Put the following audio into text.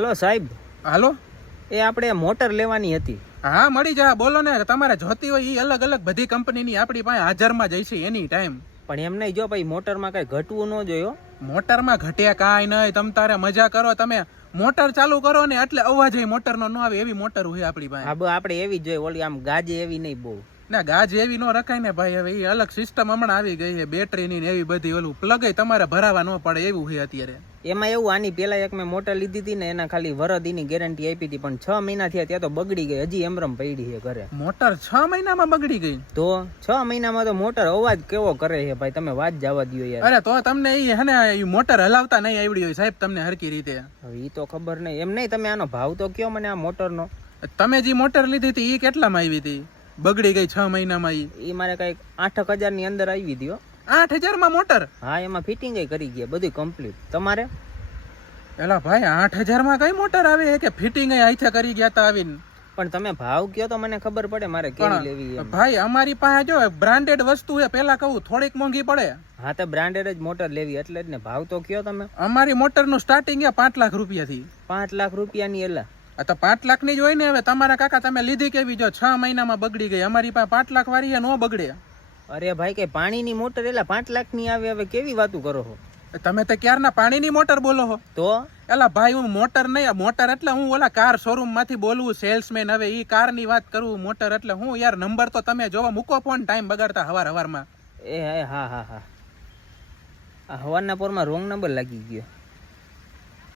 Hello સાહેબ. હાલો? એ આપણે motor લેવાની હતી. હા મળી જા બોલો ને તમારે જોતી હોય એ અલગ અલગ બધી કંપનીની આપણી પાસે હાજરમાં જ છે એની ટાઈમ પણ એમ નહીં જો ભાઈ મોટરમાં કઈ ઘટવું ન જોયો મોટરમાં ઘટ્યા કાંઈ નહીં. તમ તારે મજા કરો. તમે મોટર ચાલુ કરો ને એટલે અવાજ મોટરનો ન આવે એવી મોટર હોય આપણી પાસે. હા આપણે એવી જોઈએ ઓલી આમ ગાજે એવી નહીં બહુ. ના ગાજ એવી ન રખાય ને ભાઈ હવે એ અલગ સિસ્ટમ હમણાં આવી ગઈ છે બેટરીની ને એવી બધી ઓલું પ્લગ તમારે ભરાવા ન પડે એવું હોય અત્યારે. એમાં એવું આની પેલા એક મેં મોટર લીધી હતી ને એના ખાલી વરદીની ગેરંટી આપી હતી પણ છ મહિના થયા ત્યાં તો બગડી ગઈ. હજી એમરમ પડી છે ઘરે. મોટર છ મહિનામાં બગડી ગઈ? તો છ મહિનામાં તો મોટર અવાજ કેવો કરે છે ભાઈ? તમે વાત જવા દો યાર. અરે તો તમને એ હે ને મોટર હલાવતા નહીં આવડી હોય સાહેબ તમને હરકી રીતે. એ તો ખબર નહીં. એમ નહીં તમે આનો ભાવ તો કયો મને આ મોટરનો? તમે જે મોટર લીધી હતી એ કેટલામાં આવી હતી? બગડી ગઈ છ મહિનામાં એ મારે કંઈક આઠક હજારની અંદર આવી હતી આઠ હજારમાં મોટર. હા એમાં ફિટિંગ કરી ગયા બધું કમ્પ્લીટ તમારે? એલા ભાઈ આઠ હજારમાં કઈ મોટર આવે? કે ફિટિંગ આઈથે કરી ગયા તા આવીને. પણ તમે ભાવ કયો તો મને ખબર પડે મારે કેવી લેવી ભાઈ અમારી પાસે જો બ્રાન્ડેડ વસ્તુ છે પેલા કહું થોડીક મોંઘી પડે. હા તો બ્રાન્ડેડ જ મોટર લેવી એટલે જ ને. ભાવ તો કયો તમે? અમારી મોટરનું સ્ટાર્ટિંગ છે પાંચ લાખ રૂપિયાથી. પાંચ લાખ રૂપિયા ની એલા. આ તો પાંચ લાખની જ હોય ને હવે. તમારા કાકા તમે લીધી કેવી જો છ મહિનામાં બગડી ગઈ. અમારી પાસે પાંચ લાખ વાળી નો બગડે. અરે ભાઈ કે પાણીની મોટર એલા પાંચ લાખની આવે હવે કેવી વાતું કરો છો તમે તો ક્યારના પાણીની મોટર બોલો છો તો? એલા ભાઈ હું મોટર નહીં મોટર એટલે હું ઓલા કાર શોરૂમમાંથી બોલવું સેલ્સમેન હવે ઈ કારની વાત કરું મોટર એટલે હું યાર નંબર તો તમે જોવા મૂકો ફોન ટાઈમ બગાડતા હવાર હવારમાં. એ હે, હા હા. હવારના પોરમાં રોંગ નંબર લાગી ગયો.